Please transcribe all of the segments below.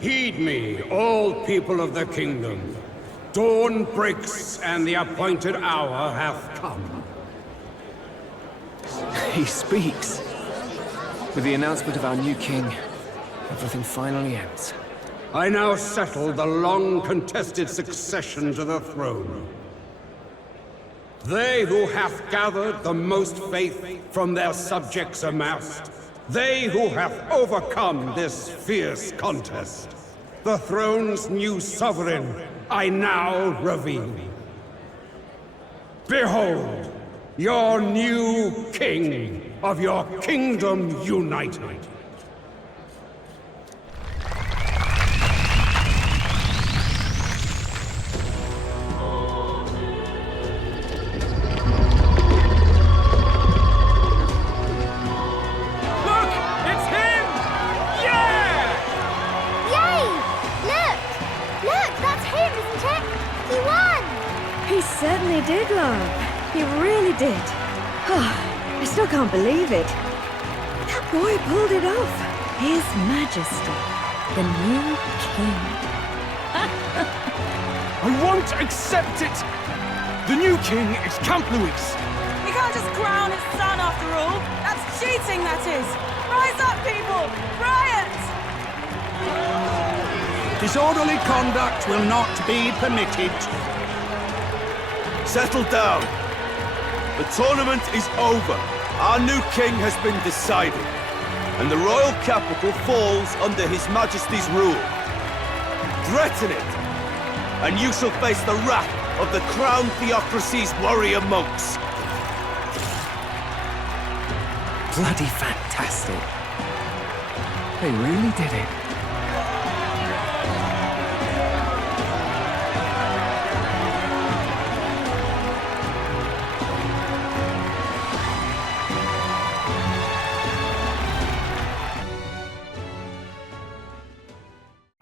Heed me, all people of the kingdom. Dawn breaks, and the appointed hour hath come. He speaks. With the announcement of our new king, everything finally ends. I now settle the long-contested succession to the throne. They who hath gathered the most faith from their subjects amassed, they who have overcome this fierce contest, the throne's new sovereign, I now reveal. Behold, your new king of your kingdom united. Certainly did, love. He really did. Oh, I still can't believe it. That boy pulled it off. His Majesty, the new king. I won't accept it! The new king is Camp Louis. We can't just crown his son after all. That's cheating, that is. Rise up, people! Riot! Disorderly conduct will not be permitted. Settle down. The tournament is over. Our new king has been decided, and the royal capital falls under His Majesty's rule. Threaten it, and you shall face the wrath of the crown theocracy's warrior monks. Bloody fantastic. They really did it.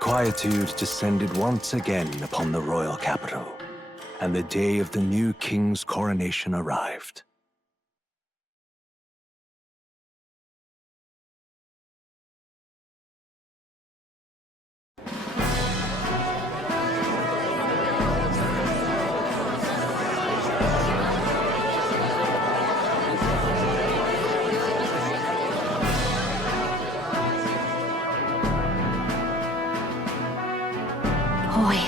Quietude descended once again upon the royal capital, and the day of the new king's coronation arrived. Boy,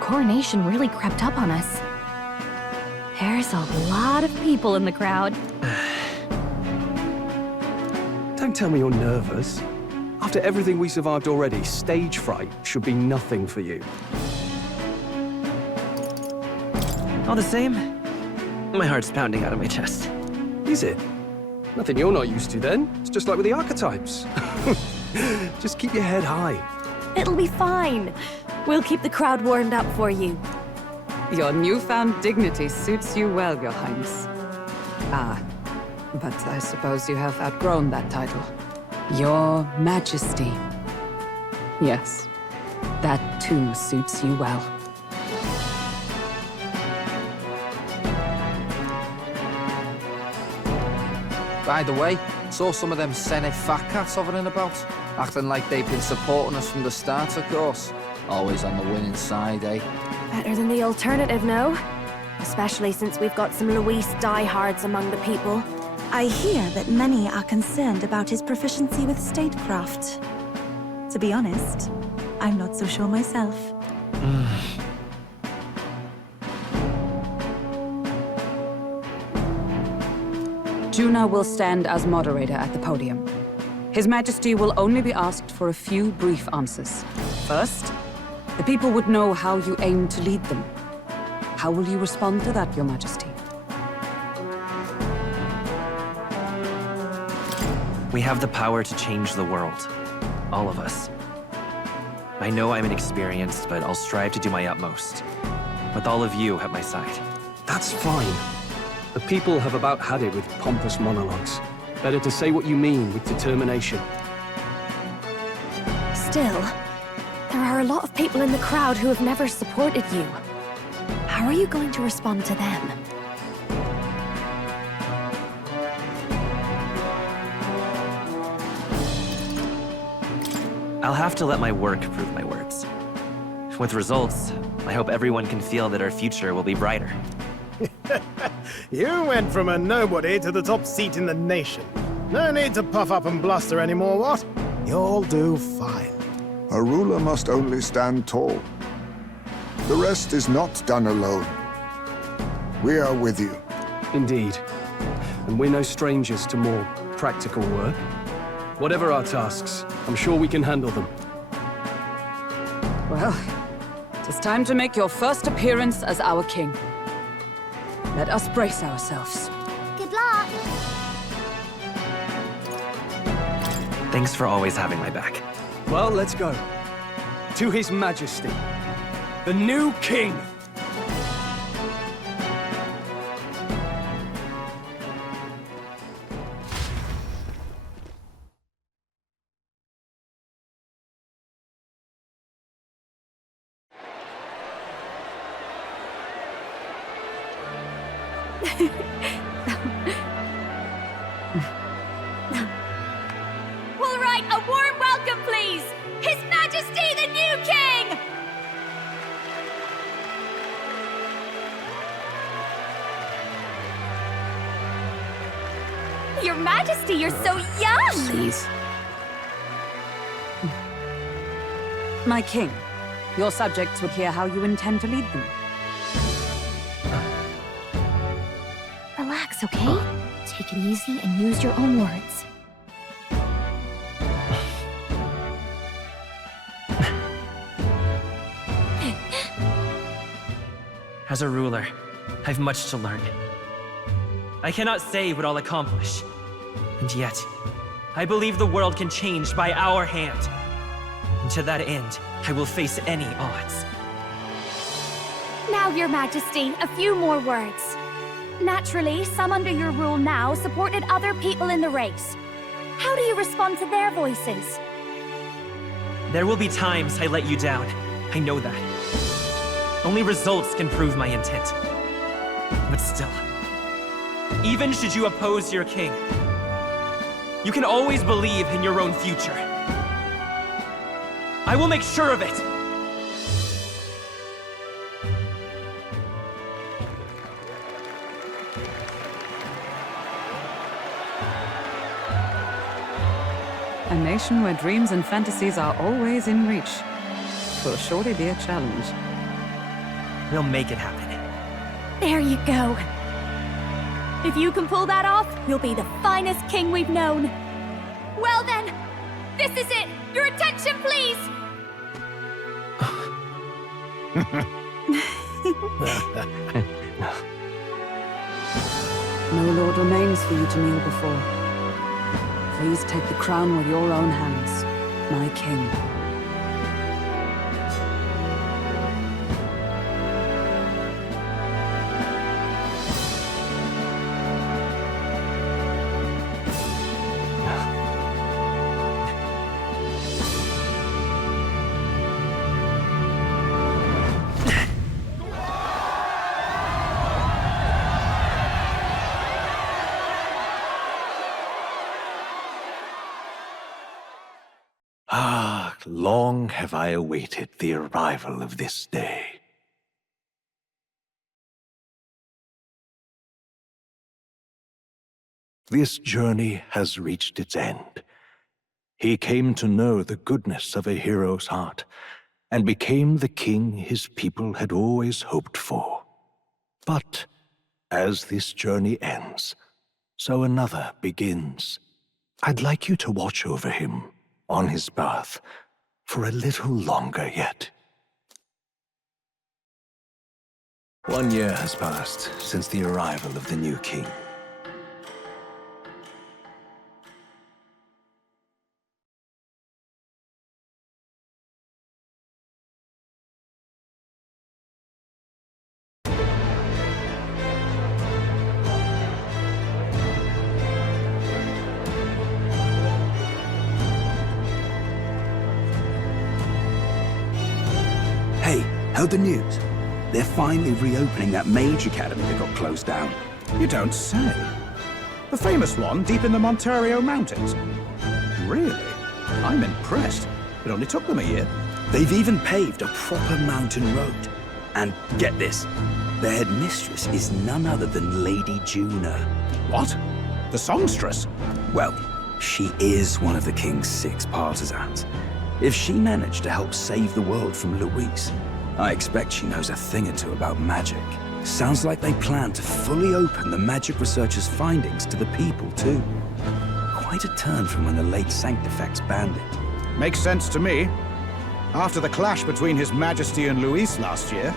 coronation really crept up on us. There's a lot of people in the crowd. Don't tell me you're nervous. After everything we survived already, stage fright should be nothing for you. All the same, my heart's pounding out of my chest. Is it? Nothing you're not used to then. It's just like with the archetypes. Just keep your head high. It'll be fine. We'll keep the crowd warmed up for you. Your newfound dignity suits you well, Your Highness. Ah, but I suppose you have outgrown that title. Your Majesty. Yes, that too suits you well. By the way, saw some of them Senate fat cats hovering about, acting like they've been supporting us from the start, of course. Always on the winning side, eh? Better than the alternative, no? Especially since we've got some Luis diehards among the people. I hear that many are concerned about his proficiency with statecraft. To be honest, I'm not so sure myself. Juna will stand as moderator at the podium. His Majesty will only be asked for a few brief answers. First, the people would know how you aim to lead them. How will you respond to that, Your Majesty? We have the power to change the world. All of us. I know I'm inexperienced, but I'll strive to do my utmost. With all of you at my side. That's fine. The people have about had it with pompous monologues. Better to say what you mean with determination. Still, there are a lot of people in the crowd who have never supported you. How are you going to respond to them? I'll have to let my work prove my With results, I hope everyone can feel that our future will be brighter. You went from a nobody to the top seat in the nation. No need to puff up and bluster anymore, what? You'll do fine. A ruler must only stand tall. The rest is not done alone. We are with you. Indeed. And we're no strangers to more practical work. Whatever our tasks, I'm sure we can handle them. Well, it is time to make your first appearance as our king. Let us brace ourselves. Good luck! Thanks for always having my back. Well, let's go. To His Majesty, the new king! All right, a warm welcome, please! His Majesty the new king! Your Majesty, you're so young! Please. My king, your subjects would hear how you intend to lead them. Relax, okay? Take it easy and use your own words. As a ruler, I've much to learn. I cannot say what I'll accomplish. And yet, I believe the world can change by our hand. And to that end, I will face any odds. Now, Your Majesty, a few more words. Naturally, some under your rule now supported other people in the race. How do you respond to their voices? There will be times I let you down. I know that. Only results can prove my intent. But still, even should you oppose your king, you can always believe in your own future. I will make sure of it! A nation where dreams and fantasies are always in reach. Will surely be a challenge. We'll make it happen. There you go. If you can pull that off, you'll be the finest king we've known. Well then, this is it! Your attention, please! No lord remains for you to kneel before. Please take the crown with your own hands, my king. Ah, long have I awaited the arrival of this day. This journey has reached its end. He came to know the goodness of a hero's heart, and became the king his people had always hoped for. But as this journey ends, so another begins. I'd like you to watch over him on his path for a little longer yet. 1 year has passed since the arrival of the new king. Heard the news? They're finally reopening that mage academy that got closed down. You don't say. The famous one deep in the Montario Mountains. Really? I'm impressed. It only took them a year. They've even paved a proper mountain road. And get this, their headmistress is none other than Lady Juna. What? The songstress? Well, she is one of the king's 6 partisans. If she managed to help save the world from Luis, I expect she knows a thing or two about magic. Sounds like they plan to fully open the magic researcher's findings to the people, too. Quite a turn from when the late Sanctifex banned it. Makes sense to me. After the clash between His Majesty and Luis last year,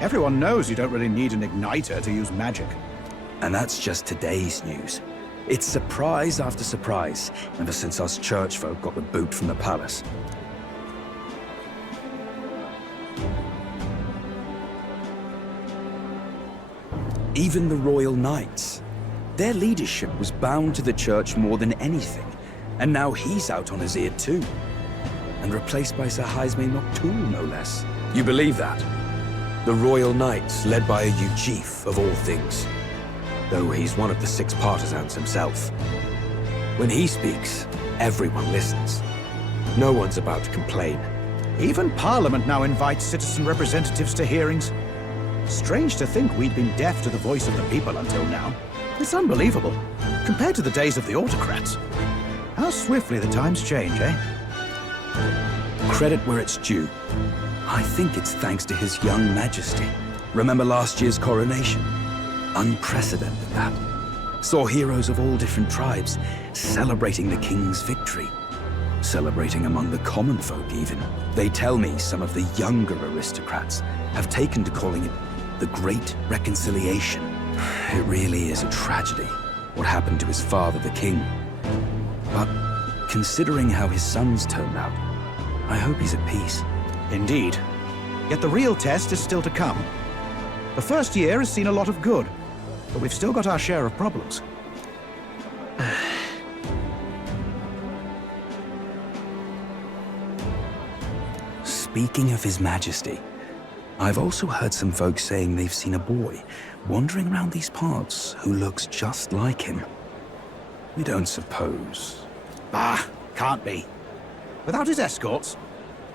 everyone knows you don't really need an igniter to use magic. And that's just today's news. It's surprise after surprise, ever since us church folk got the boot from the palace. Even the Royal Knights. Their leadership was bound to the church more than anything, and now he's out on his ear too. And replaced by Sir Jaime Noctul, no less. You believe that? The Royal Knights, led by a Uchief of all things. Though he's one of the 6 partisans himself. When he speaks, everyone listens. No one's about to complain. Even Parliament now invites citizen representatives to hearings. Strange to think we'd been deaf to the voice of the people until now. It's unbelievable, compared to the days of the autocrats. How swiftly the times change, eh? Credit where it's due. I think it's thanks to His young Majesty. Remember last year's coronation? Unprecedented, that. Saw heroes of all different tribes celebrating the king's victory. Celebrating among the common folk, even. They tell me some of the younger aristocrats have taken to calling it the Great Reconciliation. It really is a tragedy, what happened to his father, the king. But considering how his sons turned out, I hope he's at peace. Indeed. Yet the real test is still to come. The first year has seen a lot of good, but we've still got our share of problems. Speaking of His Majesty, I've also heard some folks saying they've seen a boy wandering around these parts who looks just like him. You don't suppose? Bah, can't be. Without his escorts?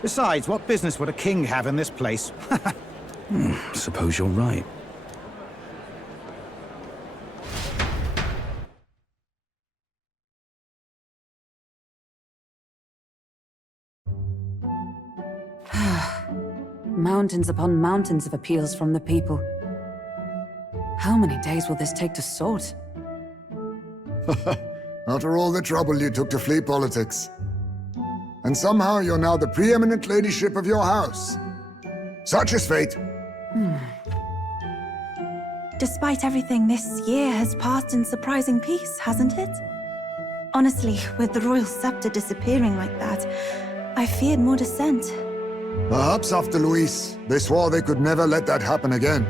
Besides, what business would a king have in this place? Suppose you're right. Mountains upon mountains of appeals from the people. How many days will this take to sort? After all the trouble you took to flee politics. And somehow you're now the preeminent ladyship of your house. Such is fate. Despite everything, this year has passed in surprising peace, hasn't it? Honestly, with the royal scepter disappearing like that, I feared more dissent. Perhaps after Luis, they swore they could never let that happen again.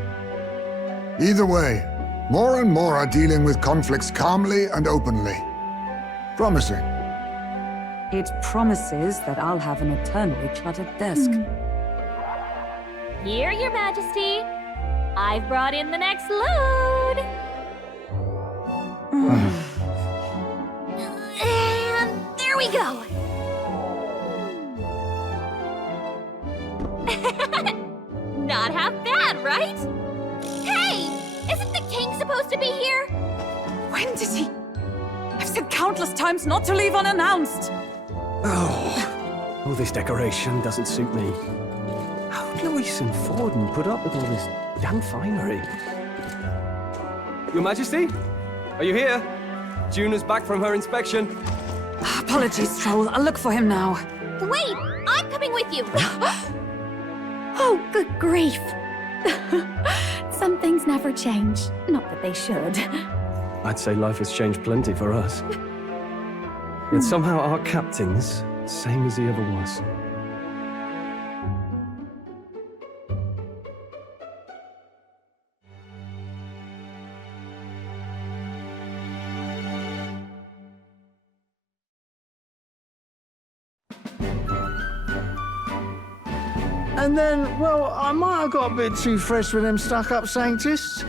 Either way, more and more are dealing with conflicts calmly and openly. Promising. It promises that I'll have an eternally cluttered desk. Here, Your Majesty. I've brought in the next load. And there we go. Not half bad, right? Hey! Isn't the king supposed to be here? When did he? I've said countless times not to leave unannounced. Oh, all this decoration doesn't suit me. How would Luis and Forden put up with all this damn finery? Your Majesty? Are you here? Juna's back from her inspection. Apologies, Troll. I'll look for him now. Wait! I'm coming with you! Oh, good grief. Some things never change. Not that they should. I'd say life has changed plenty for us. Yet somehow our captain's same as he ever was. And then, well, I might have got a bit too fresh with them stuck-up Sanctists.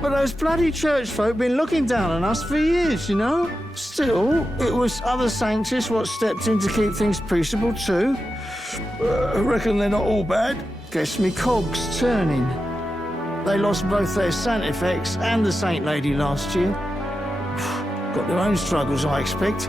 But those bloody church folk been looking down on us for years, you know? Still, it was other Sanctists what stepped in to keep things peaceable too. reckon they're not all bad. Guess me cogs turning. They lost both their Santifex and the Saint Lady last year. Got their own struggles, I expect.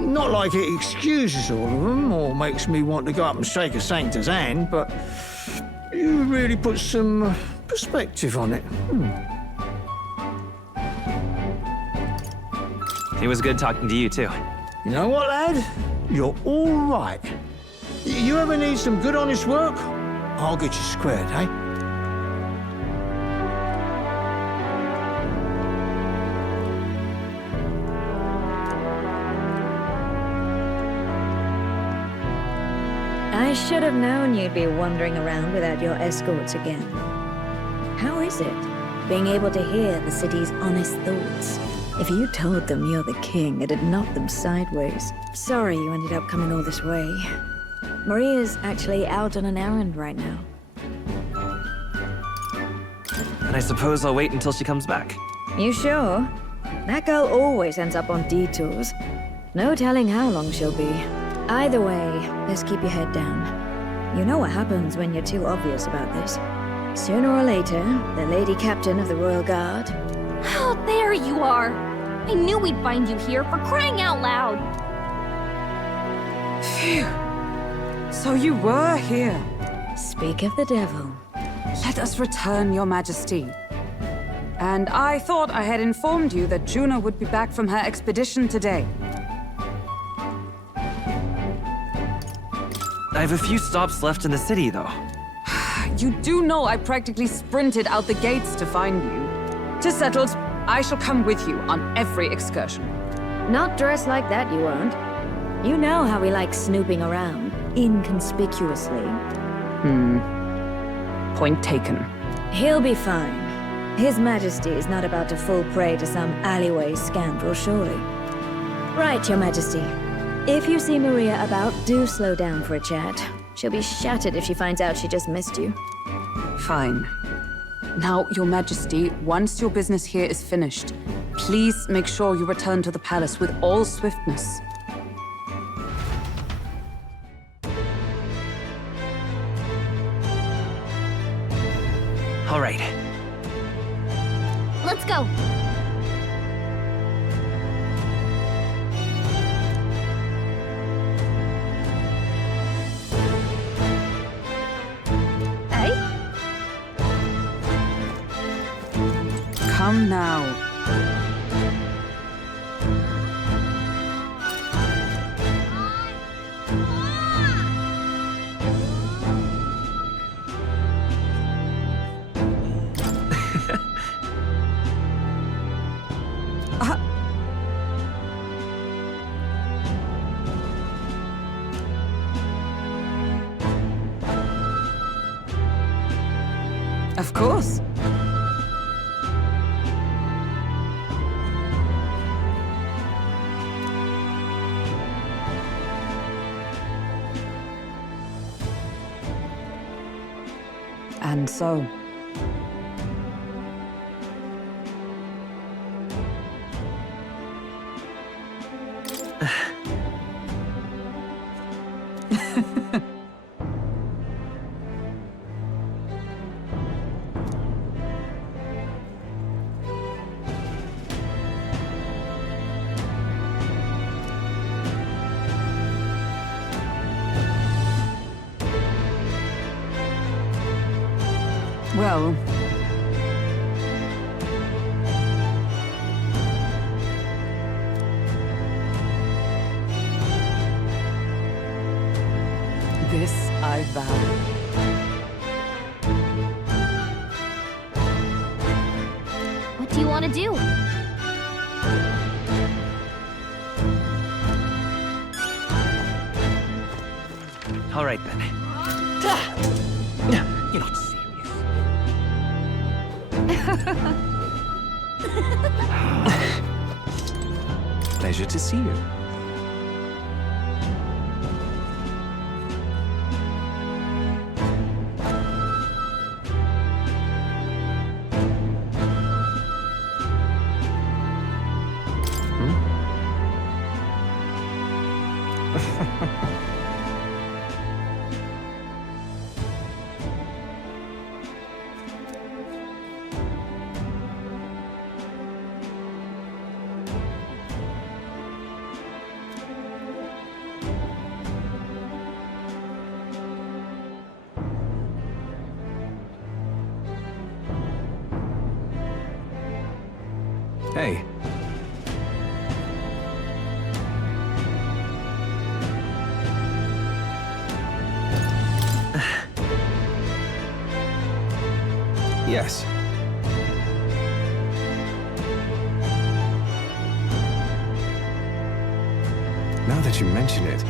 Not like it excuses all of them or makes me want to go up and shake a Sanctor's hand, but you really put some perspective on it. It was good talking to you, too. You know what, lad? You're all right. You ever need some good, honest work? I'll get you squared, eh? I should have known you'd be wandering around without your escorts again. How is it, being able to hear the city's honest thoughts? If you told them you're the king, it'd knock them sideways. Sorry you ended up coming all this way. Maria's actually out on an errand right now. And I suppose I'll wait until she comes back. You sure? That girl always ends up on detours. No telling how long she'll be. Either way, best keep your head down. You know what happens when you're too obvious about this. Sooner or later, the Lady Captain of the Royal Guard... Oh, there you are! I knew we'd find you here, for crying out loud! Phew. So you were here. Speak of the devil. Let us return, Your Majesty. And I thought I had informed you that Juno would be back from her expedition today. I have a few stops left in the city, though. You do know I practically sprinted out the gates to find you. To settled, I shall come with you on every excursion. Not dressed like that, you won't. You know how we like snooping around, inconspicuously. Point taken. He'll be fine. His Majesty is not about to fall prey to some alleyway scoundrel, surely. Right, Your Majesty. If you see Maria about, do slow down for a chat. She'll be shattered if she finds out she just missed you. Fine. Now, Your Majesty, once your business here is finished, please make sure you return to the palace with all swiftness. All right. Let's go! Come now. Of course. And so... Well... This I vow. What do you want to do? All right, then. You're not serious. Pleasure to see you. Hey. Yes. Now that you mention it.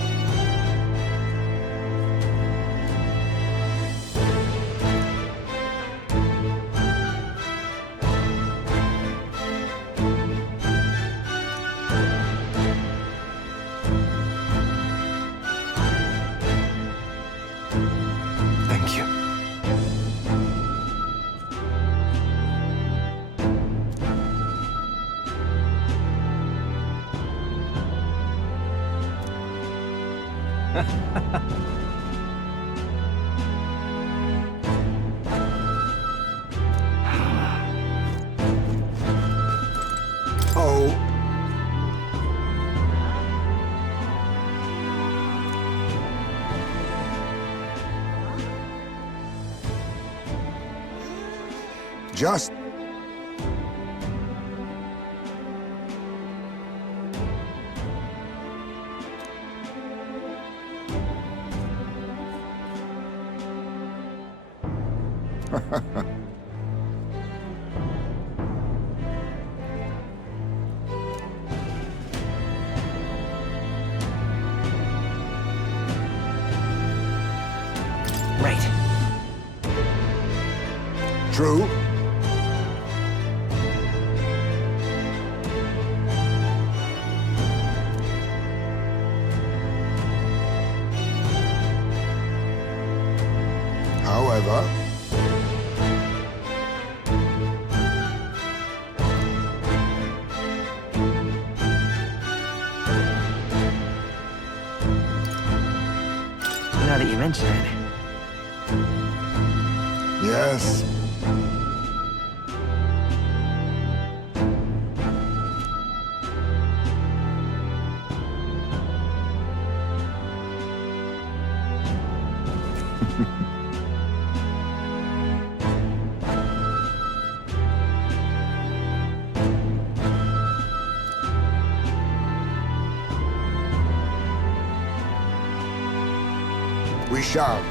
Thank you. Oh. Just... Right. True. However... Now that you mention it. Yes. We shall.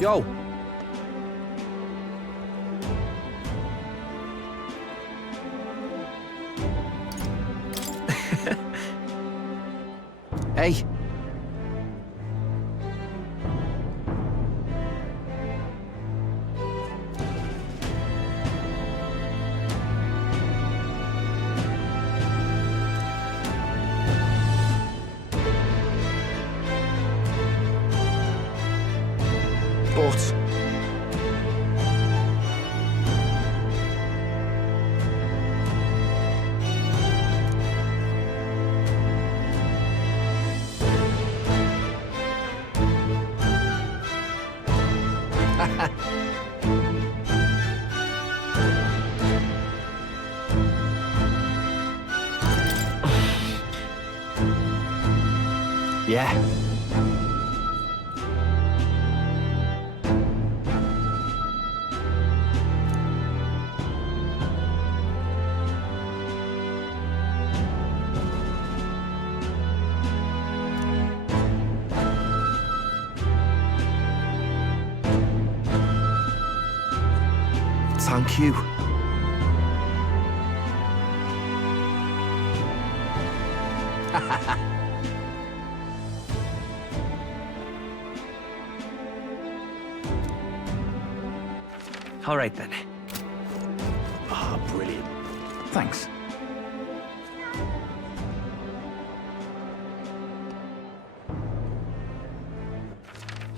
Yo! Hey! But... yeah. Thank you. All right then. Ah, brilliant. Thanks.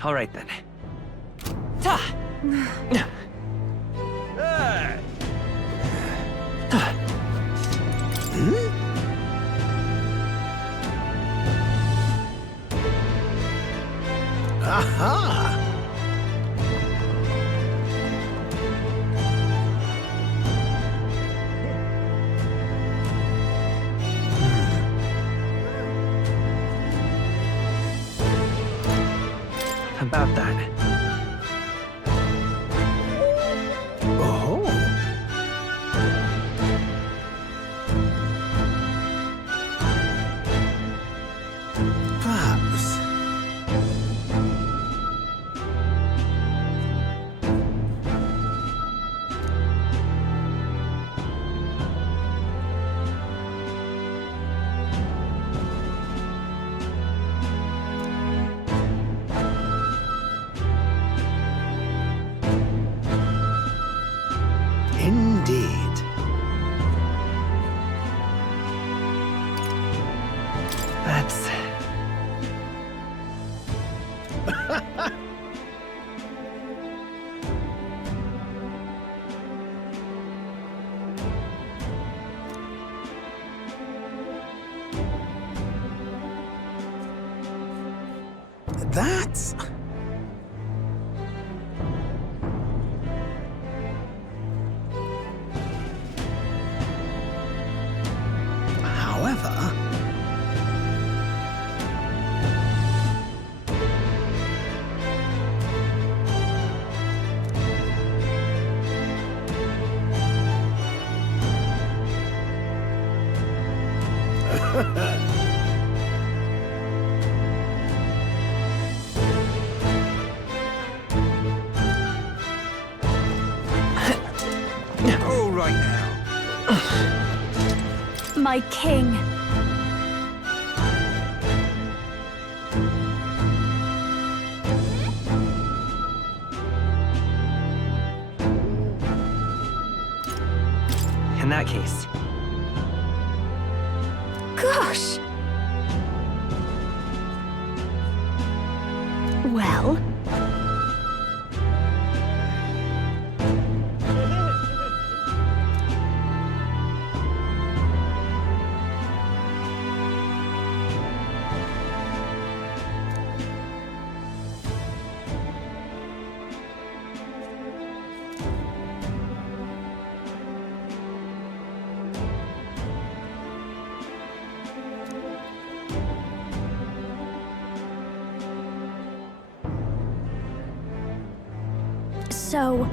All right then. Ta! That's... However... All right now. My king. In that case, Gosh! Well... So...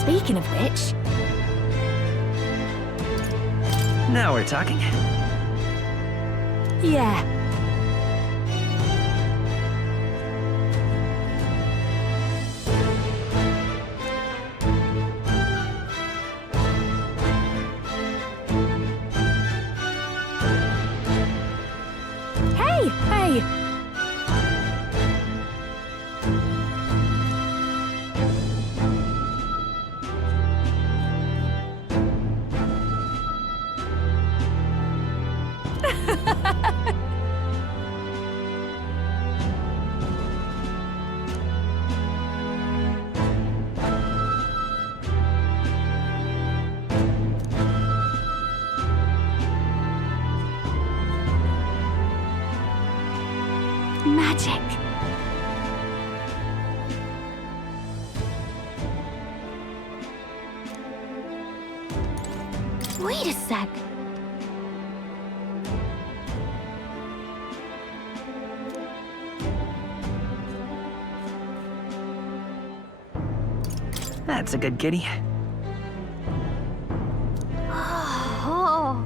Speaking of which... now we're talking. Yeah. Hey! Magic. Wait a sec. That's a good kitty. Oh.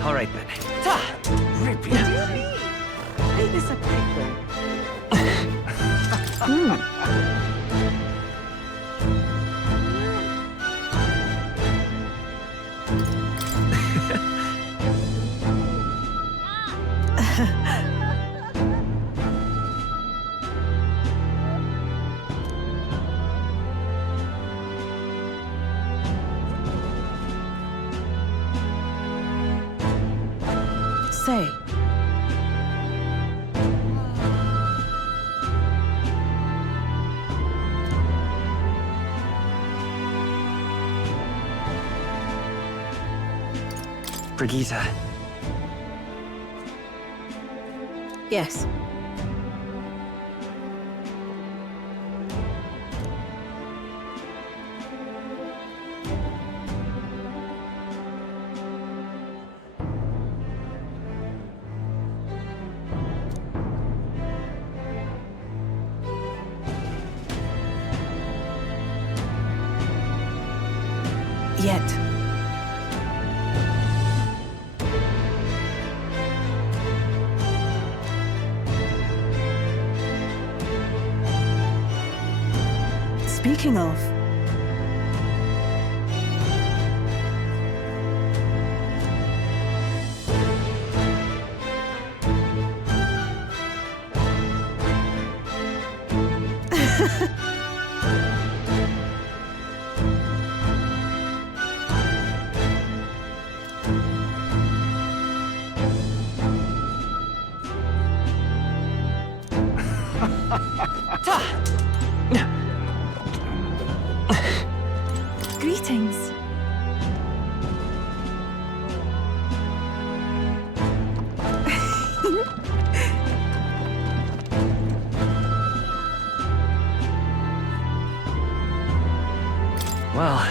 All right, then. Ain't this a pickle? Say. Brigitte. Yes. Yet. Speaking of... Greetings. Well,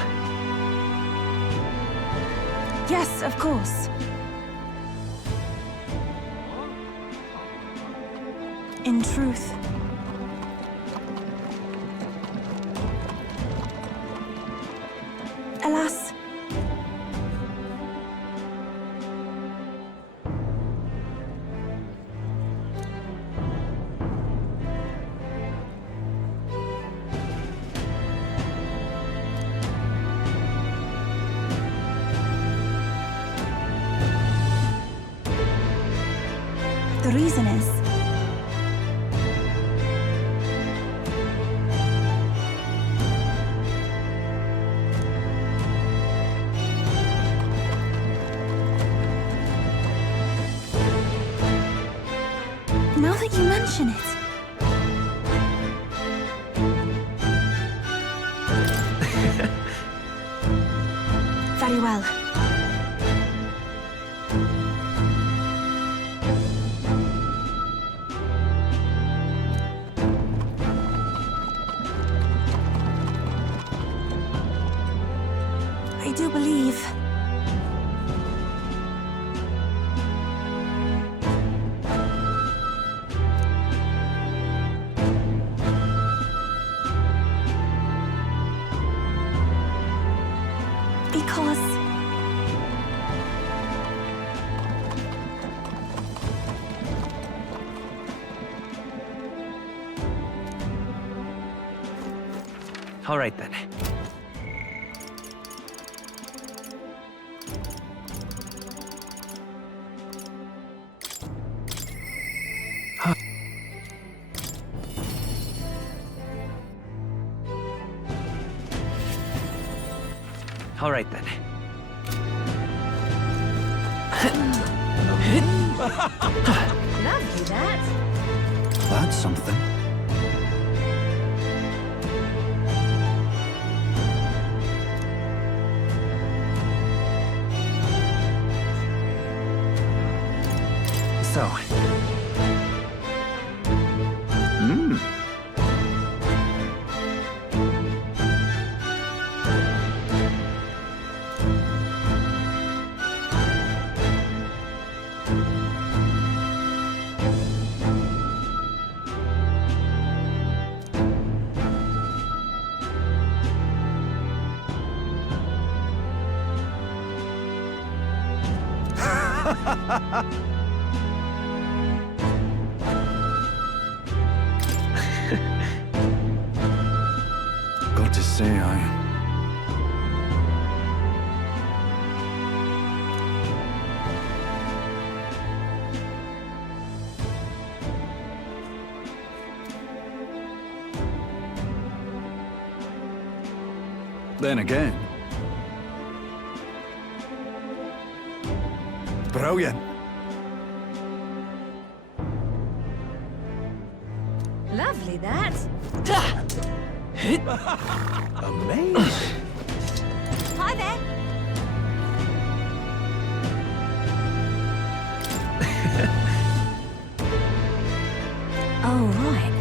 Yes, of course. In truth, alas, the reason is now that you mention it. Very well. I do believe because all right then. All right then. Lovely, that. That's something. So, Got to say, Then again. Brilliant. Lovely, that. Amazing. Hi there. Oh, right.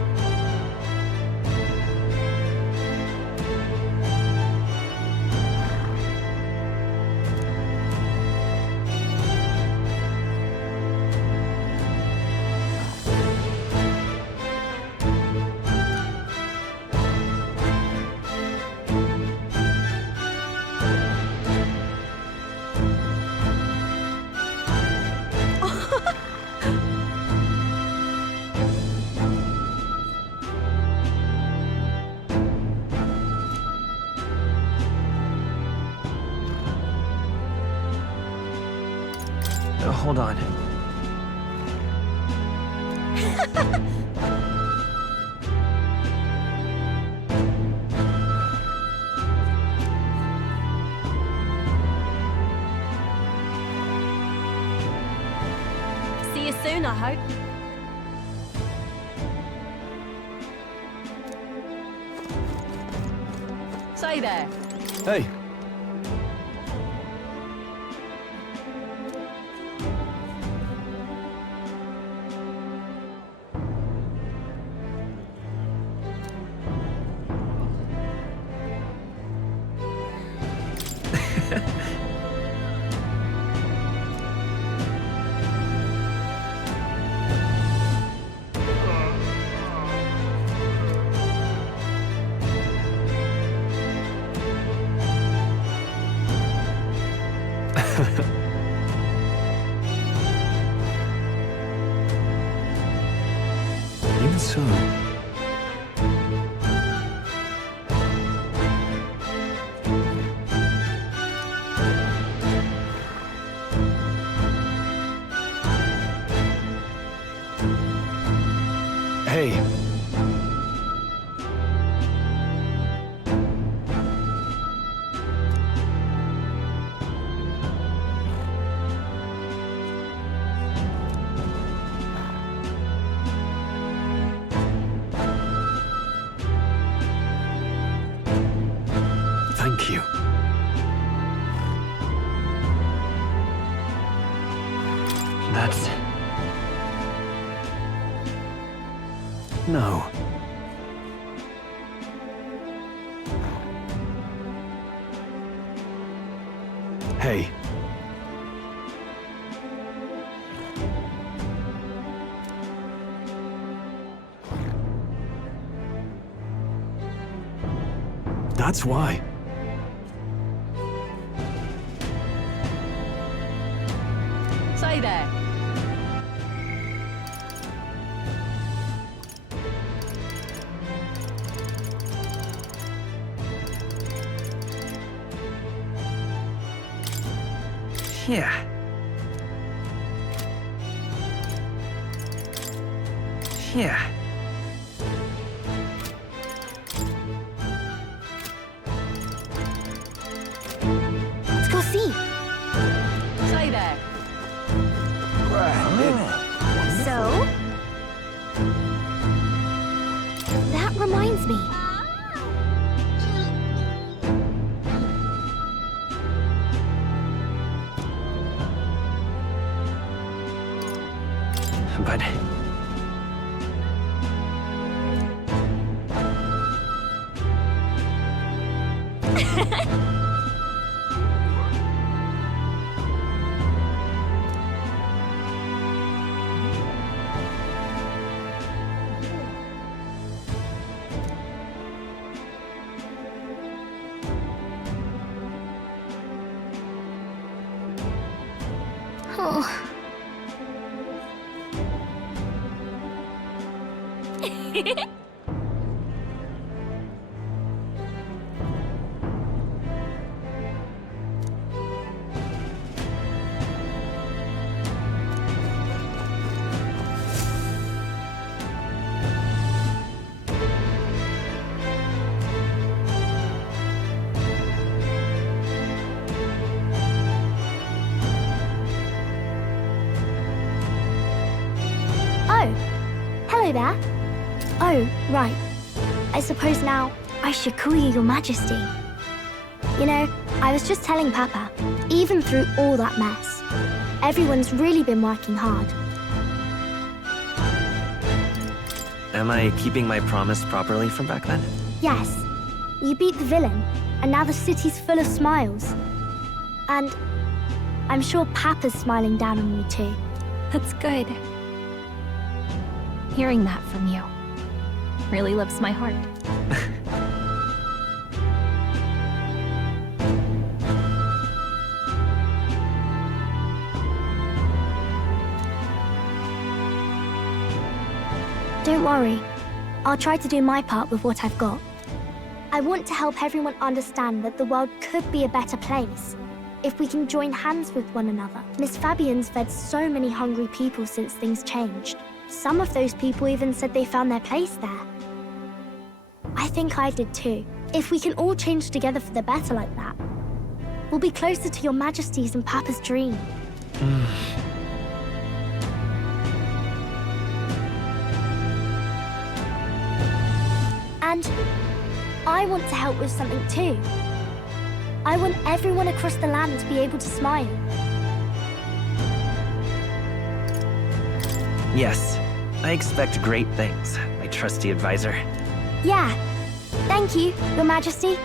hold on. I hope. Say there. Hey. Even so. Hey. Thank you. That's... No. Hey. That's why. Say there. Yeah. Yeah. Let's go see. Say there. So? That reminds me. But... Oh. Oh, hello there. Oh, right. I suppose now I should call you Your Majesty. You know, I was just telling Papa, even through all that mess, everyone's really been working hard. Am I keeping my promise properly from back then? Yes, you beat the villain, and now the city's full of smiles. And I'm sure Papa's smiling down on you too. That's good. Hearing that from you really lifts my heart. Don't worry. I'll try to do my part with what I've got. I want to help everyone understand that the world could be a better place if we can join hands with one another. Miss Fabian's fed so many hungry people since things changed. Some of those people even said they found their place there. I think I did too. If we can all change together for the better like that, we'll be closer to Your Majesty's and Papa's dream. And I want to help with something too. I want everyone across the land to be able to smile. Yes, I expect great things, my trusty advisor. Yeah. Thank you, Your Majesty.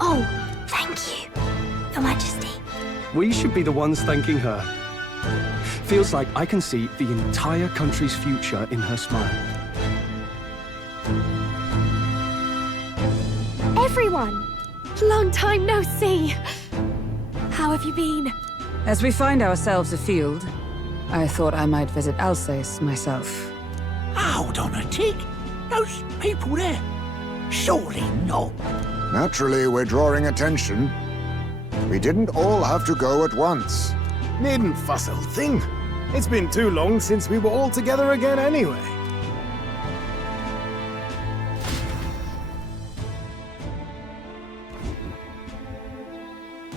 Oh, thank you, Your Majesty. We should be the ones thanking her. Feels like I can see the entire country's future in her smile. Everyone! Long time no see. How have you been? As we find ourselves afield, I thought I might visit Alsace myself. Hold on a tick. Those people there. Surely not. Naturally, we're drawing attention. We didn't all have to go at once. Needn't fuss, old thing. It's been too long since we were all together again anyway.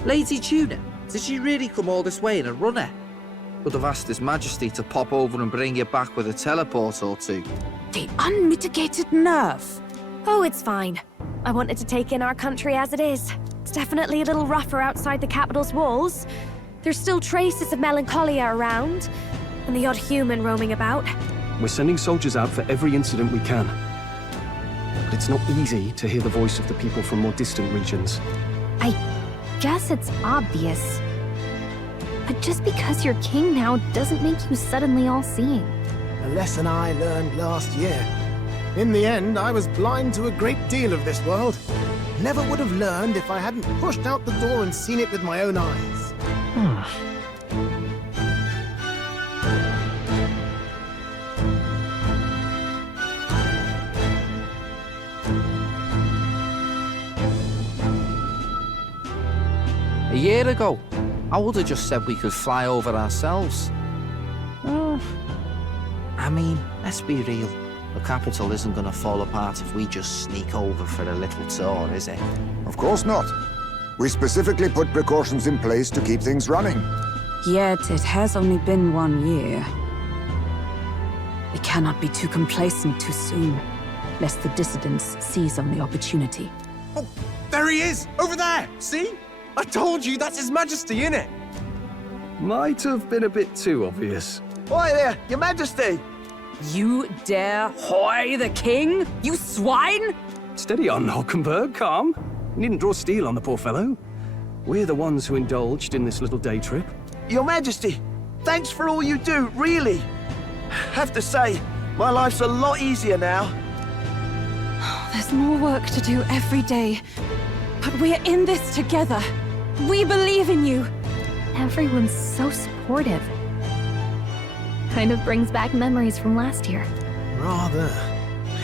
Lady Tuna, did she really come all this way in a runner? Would have asked His Majesty to pop over and bring you back with a teleport or two. The unmitigated nerve. Oh, it's fine. I wanted to take in our country as it is. It's definitely a little rougher outside the capital's walls. There's still traces of melancholia around, and the odd human roaming about. We're sending soldiers out for every incident we can. But it's not easy to hear the voice of the people from more distant regions. I guess it's obvious. But just because you're king now doesn't make you suddenly all-seeing. A lesson I learned last year. In the end, I was blind to a great deal of this world. Never would have learned if I hadn't pushed out the door and seen it with my own eyes. A year ago, I would have just said we could fly over ourselves. I mean, let's be real. The capital isn't going to fall apart if we just sneak over for a little tour, is it? Of course not. We specifically put precautions in place to keep things running. Yet it has only been 1 year. We cannot be too complacent too soon, lest the dissidents seize on the opportunity. Oh, there he is! Over there! See? I told you, that's His Majesty, innit? Might have been a bit too obvious. Oi there, Your Majesty! You dare hoy the king? You swine! Steady on, Hulkenberg, calm. You needn't draw steel on the poor fellow. We're the ones who indulged in this little day trip. Your Majesty, thanks for all you do, really. Have to say, my life's a lot easier now. There's more work to do every day. But we're in this together. We believe in you. Everyone's so supportive. Kind of brings back memories from last year. Rather.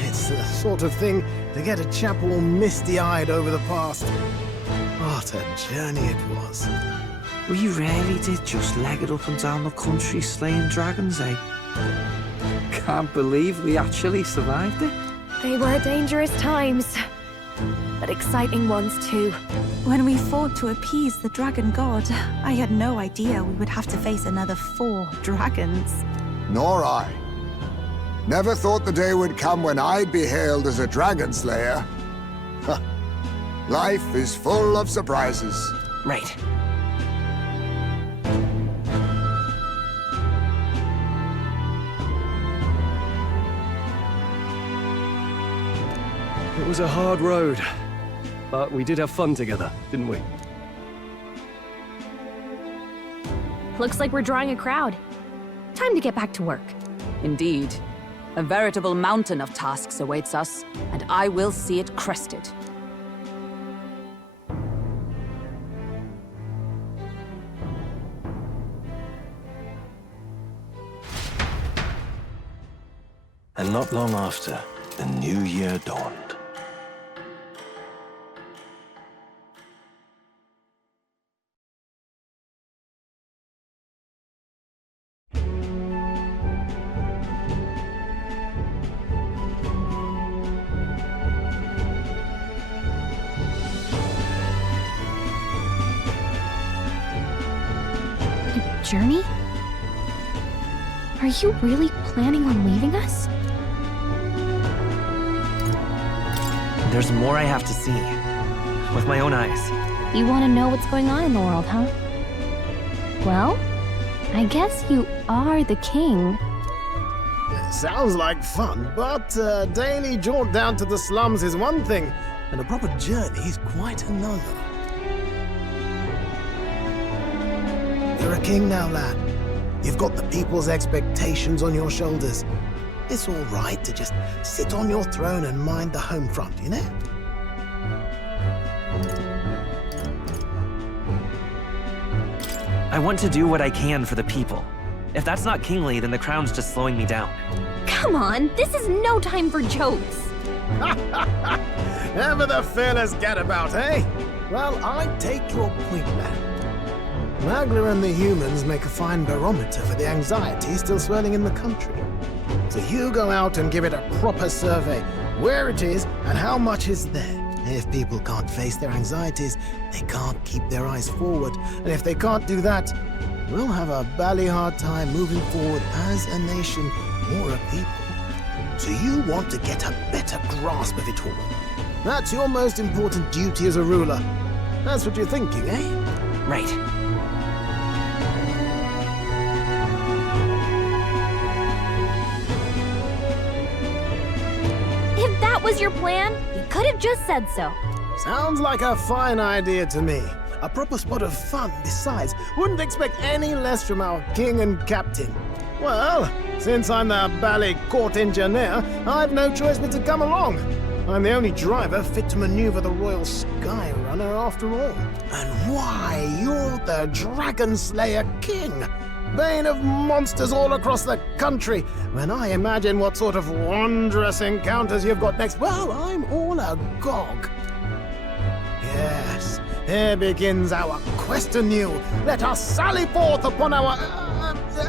It's the sort of thing to get a chap all misty-eyed over the past. What a journey it was. We really did just leg it up and down the country slaying dragons, eh? Can't believe we actually survived it. They were dangerous times, but exciting ones too. When we fought to appease the dragon god, I had no idea we would have to face another 4 dragons. Nor I. Never thought the day would come when I'd be hailed as a dragon slayer. Life is full of surprises. Right. It was a hard road, but we did have fun together, didn't we? Looks like we're drawing a crowd. Time to get back to work. Indeed. A veritable mountain of tasks awaits us, and I will see it crested. And not long after, the new year dawned. Journey? Are you really planning on leaving us? There's more I have to see. With my own eyes. You want to know what's going on in the world, huh? Well, I guess you are the king. Sounds like fun, but a daily jaunt down to the slums is one thing, and a proper journey is quite another. You're a king now, lad. You've got the people's expectations on your shoulders. It's all right to just sit on your throne and mind the home front, you know? I want to do what I can for the people. If that's not kingly, then the crown's just slowing me down. Come on, this is no time for jokes. Ever the fearless gadabout, eh? Well, I take your point, lad. Magla and the humans make a fine barometer for the anxiety still swirling in the country. So you go out and give it a proper survey, where it is and how much is there. If people can't face their anxieties, they can't keep their eyes forward. And if they can't do that, we'll have a bally hard time moving forward as a nation or a people. So you want to get a better grasp of it all. That's your most important duty as a ruler. That's what you're thinking, eh? Right. If that was your plan, you could have just said so. Sounds like a fine idea to me. A proper spot of fun, besides. Wouldn't expect any less from our king and captain. Well, since I'm the bally court engineer, I've no choice but to come along. I'm the only driver fit to maneuver the Royal Sky Runner after all. And why, you're the Dragon Slayer King, bane of monsters all across the country. When I imagine what sort of wondrous encounters you've got next, well, I'm all agog. Yes, here begins our quest anew. Let us sally forth upon our...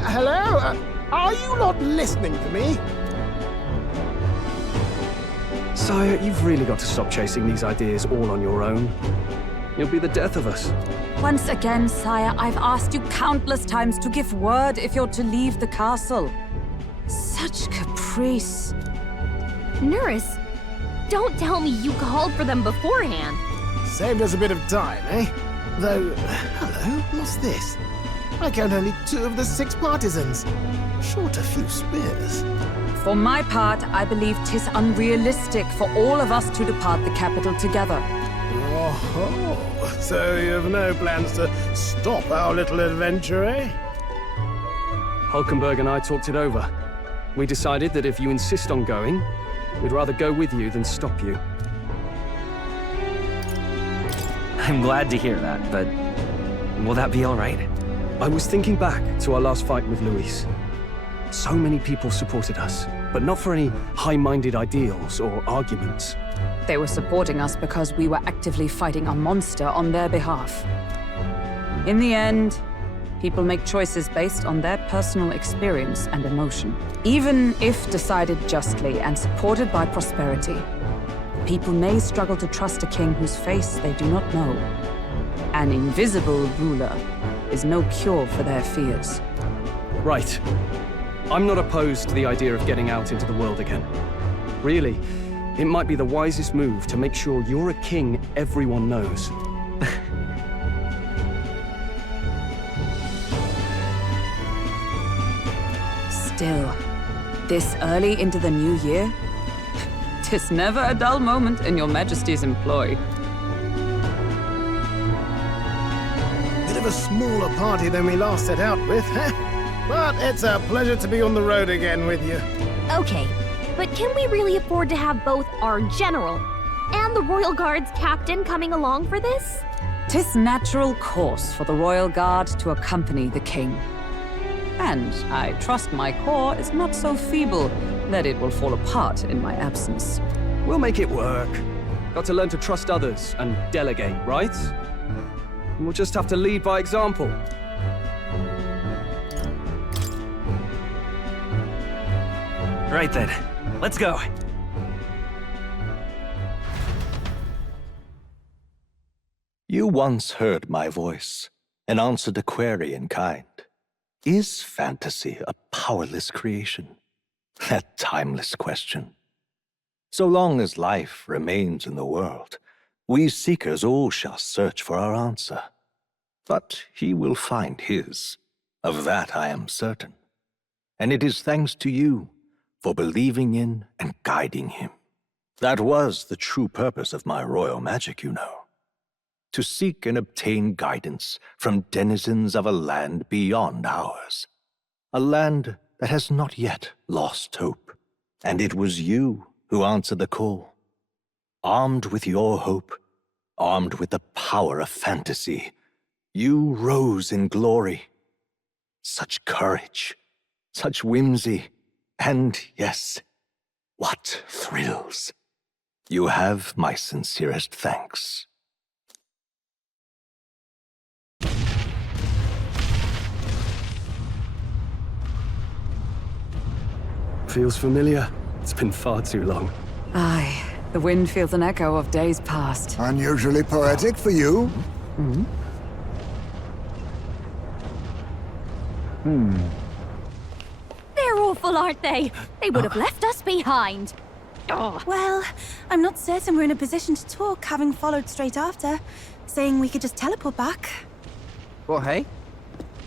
hello? Are you not listening to me? Sire, you've really got to stop chasing these ideas all on your own. You'll be the death of us. Once again, sire, I've asked you countless times to give word if you're to leave the castle. Such caprice. Nurse, don't tell me you called for them beforehand. Saved us a bit of time, eh? Though, hello, what's this? I count only 2 of the 6 partisans. Short a few spears. For my part, I believe 'tis unrealistic for all of us to depart the capital together. Oh, so you have no plans to stop our little adventure, eh? Hulkenberg and I talked it over. We decided that if you insist on going, we'd rather go with you than stop you. I'm glad to hear that, but will that be all right? I was thinking back to our last fight with Luis. So many people supported us, but not for any high-minded ideals or arguments. They were supporting us because we were actively fighting a monster on their behalf. In the end, people make choices based on their personal experience and emotion. Even if decided justly and supported by prosperity, people may struggle to trust a king whose face they do not know. An invisible ruler is no cure for their fears. Right. I'm not opposed to the idea of getting out into the world again. Really, it might be the wisest move to make sure you're a king everyone knows. Still, this early into the new year? 'Tis never a dull moment in your Majesty's employ. Bit of a smaller party than we last set out with, huh? But it's a pleasure to be on the road again with you. Okay, but can we really afford to have both our general and the Royal Guard's captain coming along for this? 'Tis natural course for the Royal Guard to accompany the king. And I trust my corps is not so feeble that it will fall apart in my absence. We'll make it work. Got to learn to trust others and delegate, right? And we'll just have to lead by example. Right then, let's go. You once heard my voice and answered a query in kind. Is fantasy a powerless creation? That timeless question. So long as life remains in the world, we seekers all shall search for our answer. But he will find his. Of that I am certain. And it is thanks to you for believing in and guiding him. That was the true purpose of my royal magic, you know. To seek and obtain guidance from denizens of a land beyond ours. A land that has not yet lost hope. And it was you who answered the call. Armed with your hope, armed with the power of fantasy, you rose in glory. Such courage, such whimsy, and yes, what thrills. You have my sincerest thanks. Feels familiar. It's been far too long. Aye, the wind feels an echo of days past. Unusually poetic for you. They're awful, aren't they? They would have left us behind. Well, I'm not certain we're in a position to talk, having followed straight after, saying we could just teleport back. But hey,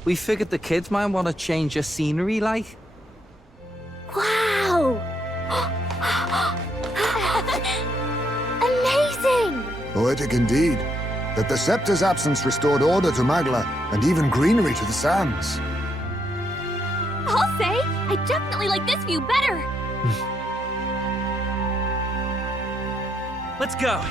we figured the kids might want to change your scenery, like. Wow! Amazing! Poetic indeed. That the scepter's absence restored order to Magla, and even greenery to the sands. I'll say, I definitely like this view better. Let's go.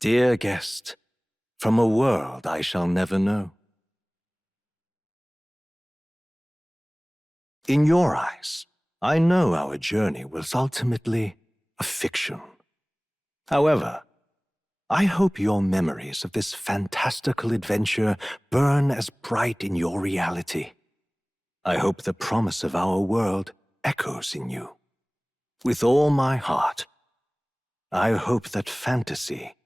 Dear guest, from a world I shall never know. In your eyes, I know our journey was ultimately a fiction. However, I hope your memories of this fantastical adventure burn as bright in your reality. I hope the promise of our world echoes in you. With all my heart, I hope that fantasy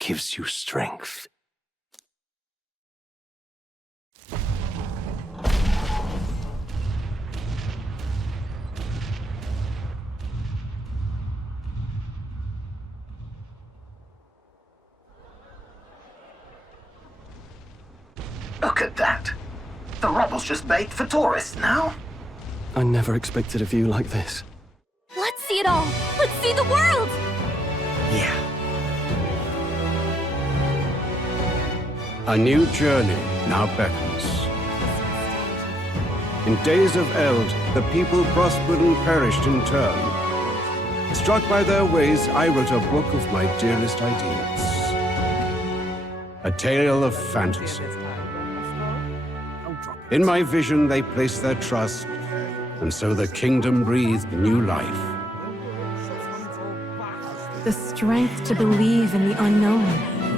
gives you strength. Look at that. The rubble's just bait for tourists now. I never expected a view like this. Let's see it all! Let's see the world! Yeah. A new journey now beckons. In days of eld, the people prospered and perished in turn. Struck by their ways, I wrote a book of my dearest ideas. A tale of fantasy. In my vision, they placed their trust, and so the kingdom breathed new life. The strength to believe in the unknown,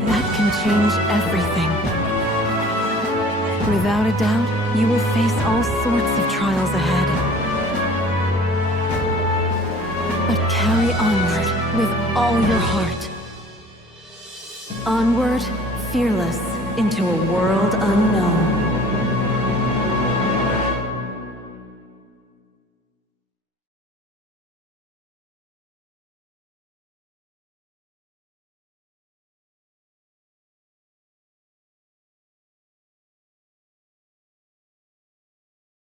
that can change everything. Without a doubt, you will face all sorts of trials ahead. But carry onward with all your heart. Onward, fearless, into a world unknown.